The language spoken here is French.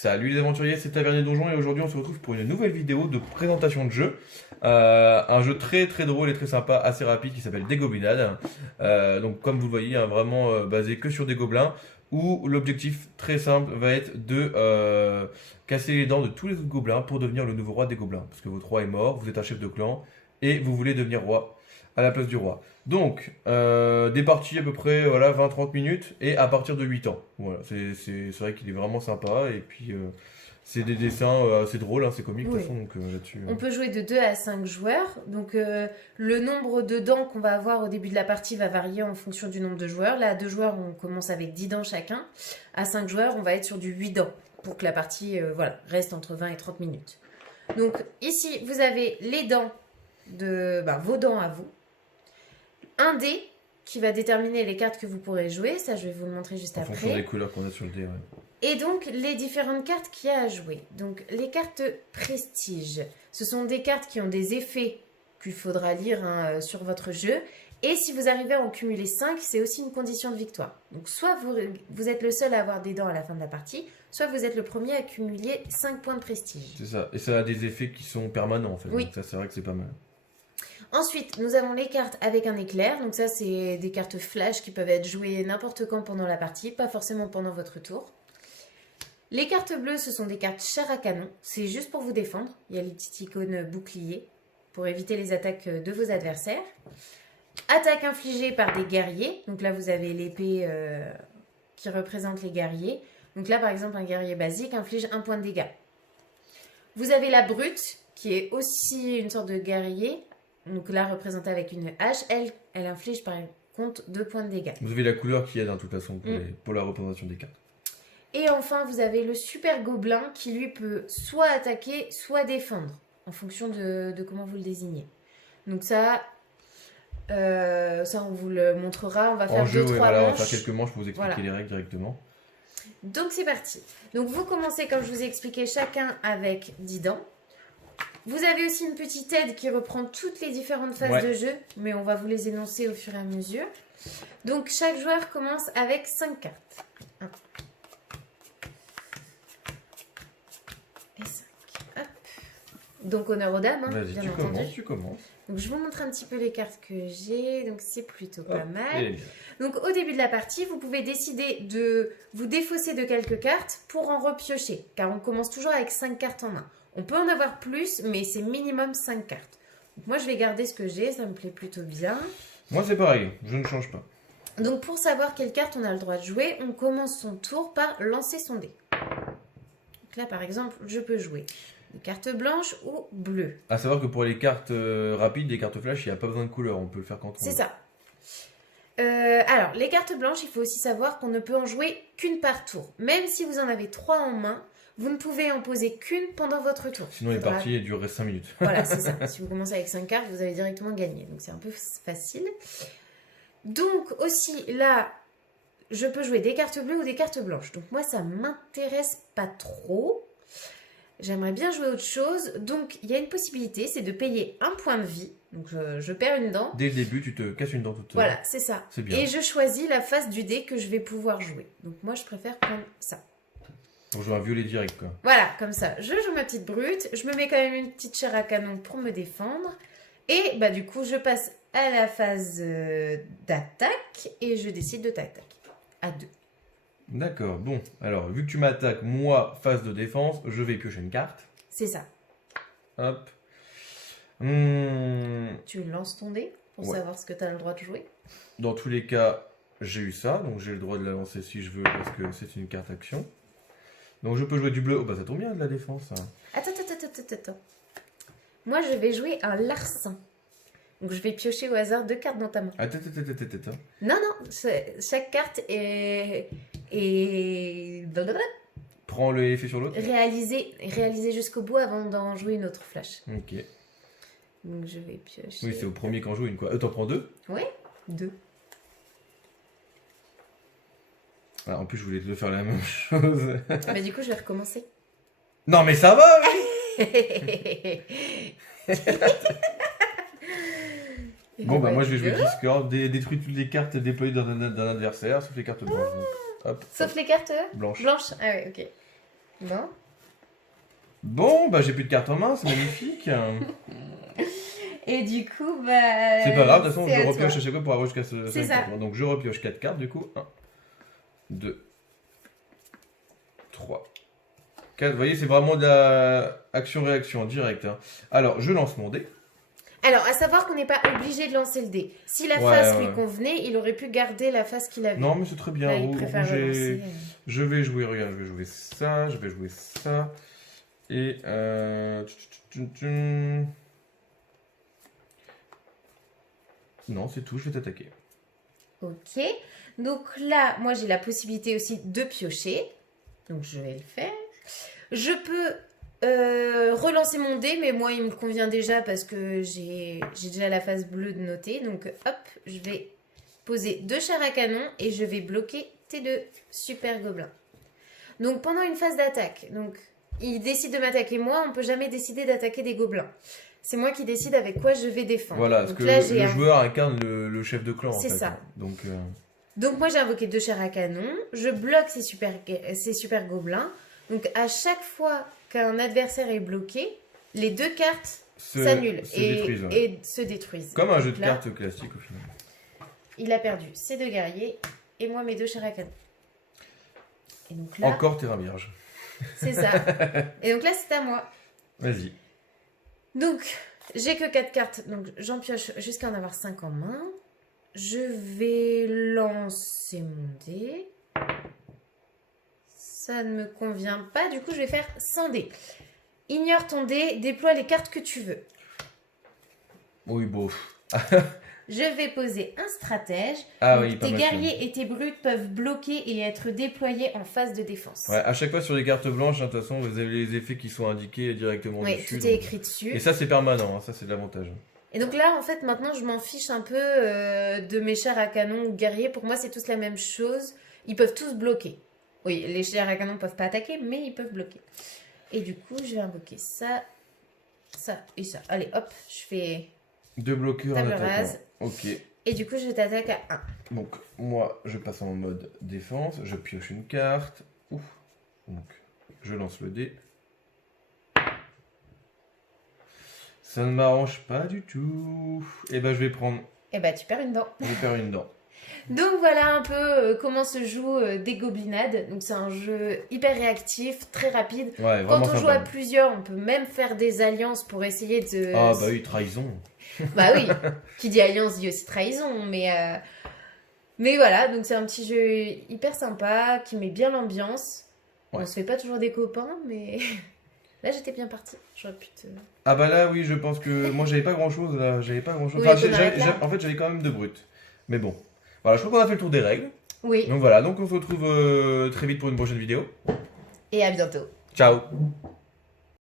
Salut les aventuriers, c'est Tavernier Donjon et aujourd'hui on se retrouve pour une nouvelle vidéo de présentation de jeu. Un jeu très drôle et très sympa, assez rapide qui s'appelle Dégoblinade. Donc comme vous le voyez, hein, vraiment basé que sur des gobelins où l'objectif très simple va être de casser les dents de tous les autres gobelins pour devenir le nouveau roi des gobelins. Parce que votre roi est mort, vous êtes un chef de clan et vous voulez devenir roi à la place du roi. Donc, des parties à peu près voilà, 20-30 minutes et à partir de 8 ans. Voilà, c'est vrai qu'il est vraiment sympa et puis c'est des dessins assez drôles, hein, c'est comique de Oui. toute façon. Donc, là-dessus, On peut jouer de 2 à 5 joueurs. Donc, le nombre de dents qu'on va avoir au début de la partie va varier en fonction du nombre de joueurs. Là, à 2 joueurs, on commence avec 10 dents chacun. À 5 joueurs, on va être sur du 8 dents pour que la partie voilà, reste entre 20 et 30 minutes. Donc, ici, vous avez les dents de vos dents à vous. Un dé qui va déterminer les cartes que vous pourrez jouer. Ça, je vais vous le montrer juste en après. fonction des couleurs qu'on a sur le dé. Ouais. Et donc, les différentes cartes qu'il y a à jouer. Donc, les cartes prestige. Ce sont des cartes qui ont des effets qu'il faudra lire sur votre jeu. Et si vous arrivez à en cumuler 5, c'est aussi une condition de victoire. Donc, soit vous êtes le seul à avoir des dents à la fin de la partie, soit vous êtes le premier à cumuler 5 points de prestige. C'est ça. Et ça a des effets qui sont permanents en fait. Oui. Donc ça, c'est vrai que c'est pas mal. Ensuite, nous avons les cartes avec un éclair. Donc ça, c'est des cartes flash qui peuvent être jouées n'importe quand pendant la partie, pas forcément pendant votre tour. Les cartes bleues, ce sont des cartes chair à canon. C'est juste pour vous défendre. Il y a les petites icônes bouclier pour éviter les attaques de vos adversaires. Attaque infligée par des guerriers. Donc là, vous avez l'épée qui représente les guerriers. Donc là, par exemple, un guerrier basique inflige 1 point de dégâts. Vous avez la brute, qui est aussi une sorte de guerrier. Donc là, représentée avec une hache. Elle inflige par contre 2 points de dégâts. Vous avez la couleur qu'il y a de toute façon pour la représentation des cartes. Et enfin, vous avez le super gobelin qui, lui, peut soit attaquer, soit défendre, en fonction de comment vous le désignez. Donc ça, on vous le montrera. On va faire En jeu, 2-3 voilà, on va manches. faire quelques manches pour vous expliquer Voilà. les règles directement. Donc c'est parti. Donc vous commencez, comme je vous ai expliqué, chacun avec 10 dents. Vous avez aussi une petite aide qui reprend toutes les différentes phases de jeu, mais on va vous les énoncer au fur et à mesure. Donc chaque joueur commence avec 5 cartes. 1 et 5. Hop. Donc honneur aux dames, hein, Vas-y, bien tu entendu. commences, tu commences. Donc je vous montre un petit peu les cartes que j'ai. Donc c'est plutôt pas Hop, mal. et Donc au début de la partie, vous pouvez décider de vous défausser de quelques cartes pour en repiocher. Car on commence toujours avec 5 cartes en main. On peut en avoir plus, mais c'est minimum 5 cartes. Donc moi je vais garder ce que j'ai, ça me plaît plutôt bien. moi, c'est pareil, je ne change pas. Donc pour savoir quelle carte on a le droit de jouer, on commence son tour par lancer son dé. Donc là par exemple, je peux jouer des cartes blanches ou bleues. À savoir que pour les cartes rapides, les cartes flash, il n'y a pas besoin de couleur, on peut le faire quand on C'est veut. ça. Alors, les cartes blanches, il faut aussi savoir qu'on ne peut en jouer qu'une par tour. Même si vous en avez 3 en main, vous ne pouvez en poser qu'une pendant votre tour. Sinon, les Faudra- parties elles dureraient 5 minutes. Voilà, c'est ça. Si vous commencez avec 5 cartes, vous avez directement gagné. Donc, c'est un peu facile. Donc, aussi, là, je peux jouer des cartes bleues ou des cartes blanches. Donc, moi, ça m'intéresse pas trop. J'aimerais bien jouer autre chose. Donc, il y a une possibilité, c'est de payer un point de vie. Donc, je perds une dent. Dès le début, tu te casses une dent toute seule. Voilà, c'est ça. C'est bien. Et je choisis la face du dé que je vais pouvoir jouer. Donc moi, je préfère prendre ça. Pour jouer un violet direct, quoi. Voilà, comme ça. Je joue ma petite brute. Je me mets quand même une petite chair à canon pour me défendre. Et bah du coup, je passe à la phase d'attaque et je décide de t'attaquer. À 2. D'accord, bon. Alors, vu que tu m'attaques, moi, phase de défense, je vais piocher une carte. C'est ça. Hop. Tu lances ton dé pour Ouais. savoir ce que tu as le droit de jouer. Dans tous les cas, j'ai eu ça, donc j'ai le droit de la lancer si je veux, parce que c'est une carte action. Donc je peux jouer du bleu. Oh bah ça tombe bien de la défense, ça. Attends. Moi, je vais jouer un larcin. Donc je vais piocher au hasard 2 cartes dans ta main. Attends. Non, chaque carte est Prends le effet sur l'autre. réalisée jusqu'au bout avant d'en jouer une autre flash. Ok. Donc je vais piocher. Oui, c'est au premier qu'en joue une, quoi. T'en prends 2. Ouais, 2. Ah, en plus, je voulais te faire la même chose. Bah du coup, je vais recommencer. Non, mais ça va, oui. Bon, bah moi, je vais jouer Discord, détruire toutes les cartes déployées d'un adversaire, sauf les cartes blanches. Donc, hop, Sauf les cartes blanches. blanches. Ah ouais, ok. Bon. Bon, bah j'ai plus de cartes en main, c'est magnifique. Et du coup, bah. C'est pas grave, de toute façon, c'est je à repioche toi. à chaque fois pour avoir jusqu'à ce C'est 5 ça. cartes. Donc je repioche 4 cartes du coup. 1, 2, 3, 4. Vous voyez, c'est vraiment de la action-réaction direct. Hein. Alors, je lance mon dé. Alors, à savoir qu'on n'est pas obligé de lancer le dé. Si la Ouais, face ouais. lui convenait, il aurait pu garder la face qu'il avait. Non, mais c'est très bien. Là, il préfère relancer. Je vais jouer, regarde, je vais jouer ça, je vais jouer ça. Et non, c'est tout, je vais t'attaquer. Ok. Donc là, moi, j'ai la possibilité aussi de piocher. Donc, je vais le faire. Je peux relancer mon dé, mais moi, il me convient déjà parce que j'ai déjà la face bleue de noter. Donc, hop, je vais poser 2 chars à canon et je vais bloquer tes 2 super gobelins. Donc, pendant une phase d'attaque, donc il décide de m'attaquer moi, on ne peut jamais décider d'attaquer des gobelins. C'est moi qui décide avec quoi je vais défendre. Voilà, parce donc que là, le joueur incarne le chef de clan. En C'est fait, ça. hein. Donc moi j'ai invoqué 2 chars à canon, je bloque ces super gobelins. Donc à chaque fois qu'un adversaire est bloqué, les 2 cartes s'annulent et se détruisent. Comme un Donc jeu de là, cartes classique au final. Il a perdu ses 2 guerriers et moi mes 2 chars à canon. Et donc là, Encore terrain vierge. c'est ça. Et donc là c'est à moi. Vas-y. Donc j'ai que 4 cartes, donc j'en pioche jusqu'à en avoir 5 en main. Je vais lancer mon dé. Ça ne me convient pas, du coup je vais faire 100 dés. Ignore ton dé, déploie les cartes que tu veux. Oui, beau. Je vais poser un stratège. Ah Donc, oui, pas tes mal. guerriers et tes brutes peuvent bloquer et être déployés en phase de défense. Ouais, à chaque fois sur les cartes blanches, hein, de toute façon, vous avez les effets qui sont indiqués directement Oui, dessus. tout est écrit dessus. Et ça, c'est permanent, hein, ça, c'est de l'avantage. Et donc là, en fait, maintenant, je m'en fiche un peu de mes chars à canon ou guerriers. Pour moi, c'est tous la même chose. Ils peuvent tous bloquer. Oui, les chars à canon ne peuvent pas attaquer, mais ils peuvent bloquer. Et du coup, je vais invoquer ça, ça et ça. Allez, hop, je fais 2 bloqueurs en table attaquant. rase. Ok. Et du coup, je t'attaque à 1. Donc, moi, je passe en mode défense. Je pioche une carte. Ouf. Donc, je lance le dé. Ça ne m'arrange pas du tout. Et ben, je vais prendre. Et bah, tu perds une dent. Je vais faire une dent. Donc voilà un peu comment se joue des goblinades. Donc c'est un jeu hyper réactif, très rapide. Ouais, Quand vraiment on joue à sympa. plusieurs, on peut même faire des alliances pour essayer de... Ah, bah oui, trahison. Bah oui, qui dit alliance dit aussi trahison. Mais voilà, donc c'est un petit jeu hyper sympa, qui met bien l'ambiance. Ouais. On se fait pas toujours des copains, mais là j'étais bien partie. J'aurais pu te... Ah, bah là, oui, je pense que. Moi, j'avais pas grand chose là. J'avais pas grand chose. Oui, Enfin, on arrête là. en fait, j'avais quand même 2 brutes. Mais bon. Voilà, je crois qu'on a fait le tour des règles. Oui, Donc voilà, donc on se retrouve très vite pour une prochaine vidéo. et à bientôt. Ciao!